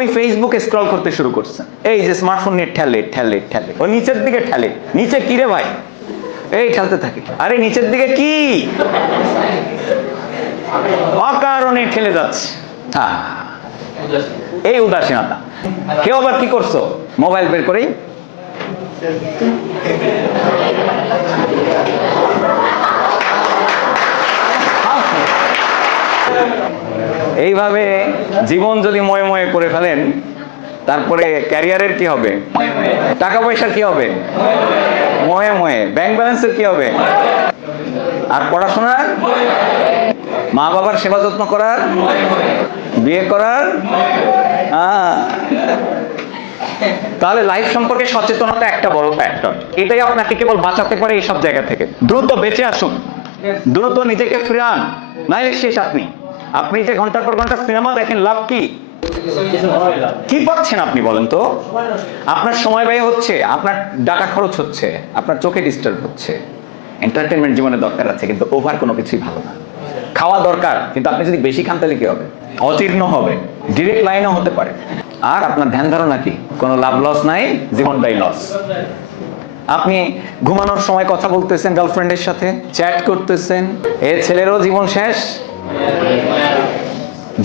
ওই ফেসবুকে স্ক্রল করতে শুরু করছে, এই যে স্মার্টফোন নিয়ে ঠেলে ঠেলে ঠেলে ও নিচের দিকে ঠেলে, নিচে কি রে ভাই, এই ঠেলতে থাকে, আরে নিচের দিকে কি অকারণে ঠেলে যাচ্ছে। এই উদাসীনতা। কেউ আবার কি করছো, মোবাইল বের করেই এইভাবে জীবন যদি ময়ে ময়ে করে ফেলেন, তারপরে ক্যারিয়ারের কি হবে, টাকা পয়সার কি হবে, ময়ে ময়ে, ব্যাংক ব্যালেন্সের কি হবে, আর পড়াশোনার, মা বাবার সেবা যত্ন করার, বিয়ে করার। তাহলে লাইফ সম্পর্কে সচেতনতা একটা বড় ফ্যাক্টর। এটাই আপনাকে কেবল বাঁচাতে পারে এইসব জায়গা থেকে। দ্রুত বেঁচে আসুন, দ্রুত নিজেকে ফিরান, নাইলে শেষ আপনি। আপনি যে ঘন্টার পর ঘন্টা সিনেমা দেখেন, লাভ কি? কি পাচ্ছেন আপনি বলেন তো? আপনার সময় ব্যয় হচ্ছে, আপনার টাকা খরচ হচ্ছে, আপনার চোখে ডিস্টার্ব হচ্ছে। এন্টারটেনমেন্ট জীবনে দরকার আছে, কিন্তু ওভার কোনো কিছুই ভালো না। খাওয়া দরকার, কিন্তু আপনি যদি বেশি খান তাহলে কি হবে? অতীর্ণ হবে, ডিরেক্ট লাইনও হতে পারে। আর আপনার ধ্যান ধারণা কি? কোনো লাভ লস নাই, জীবনটাই লস। আপনি ঘুমানোর সময় কথা বলতেছেন গার্লফ্রেন্ডের সাথে, চ্যাট করতেছেন, এ ছেলেরও জীবন শেষ,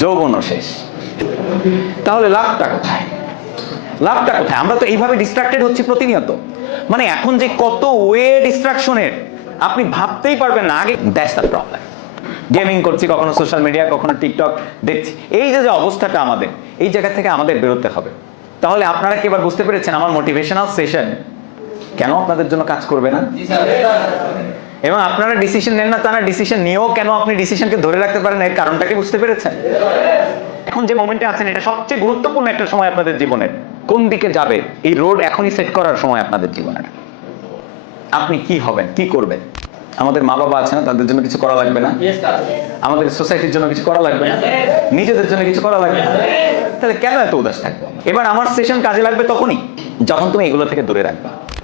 যৌবনও শেষ। তাহলে লাভটা কোথায়? লাভটা কোথায়? আমরা তো এইভাবে ডিস্ট্রাক্টেড হচ্ছি প্রতিনিয়ত। মানে এখন যে কত ওয়ে ডিস্ট্রাকশনের আপনি ভাবতেই পারবেন না। আগে দ্যাটস দ্য প্রবলেম। গেমিং করছি, কখনো সোশ্যাল মিডিয়া, কখনো টিকটক দেখছি। এই যে অবস্থাটা আমাদের, এই জায়গা থেকে আমাদের বেরোতে হবে। তাহলে আপনারা কি এবার বুঝতে পেরেছেন আমার মোটিভেশনাল সেশন কেন আপনাদের জন্য কাজ করবে না? এবং আপনারা ডিসিশন নেন না, তা না, ডিসিশন নিয়েও কেন আপনি ডিসিশনকে ধরে রাখতে পারেন, এর কারণটা কি বুঝতে পেরেছেন? এখন যে মোমেন্টে আছেন, এটা সবচেয়ে গুরুত্বপূর্ণ একটা সময় আপনাদের জীবনের। কোন দিকে যাবে এই রোড এখনই সেট করার সময় আপনাদের জীবনের। আপনি কি হবেন, কি করবেন? আমাদের মা বাবা আছে না, তাদের জন্য কিছু করা লাগবে না? আমাদের সোসাইটির জন্য কিছু করা লাগবে না? নিজেদের জন্য কিছু করা লাগবে না? তাহলে কেন এত উদাস থাকবো? এবার আমার সেশন কাজে লাগবে তখনই যখন তুমি এগুলো থেকে দূরে রাখবা।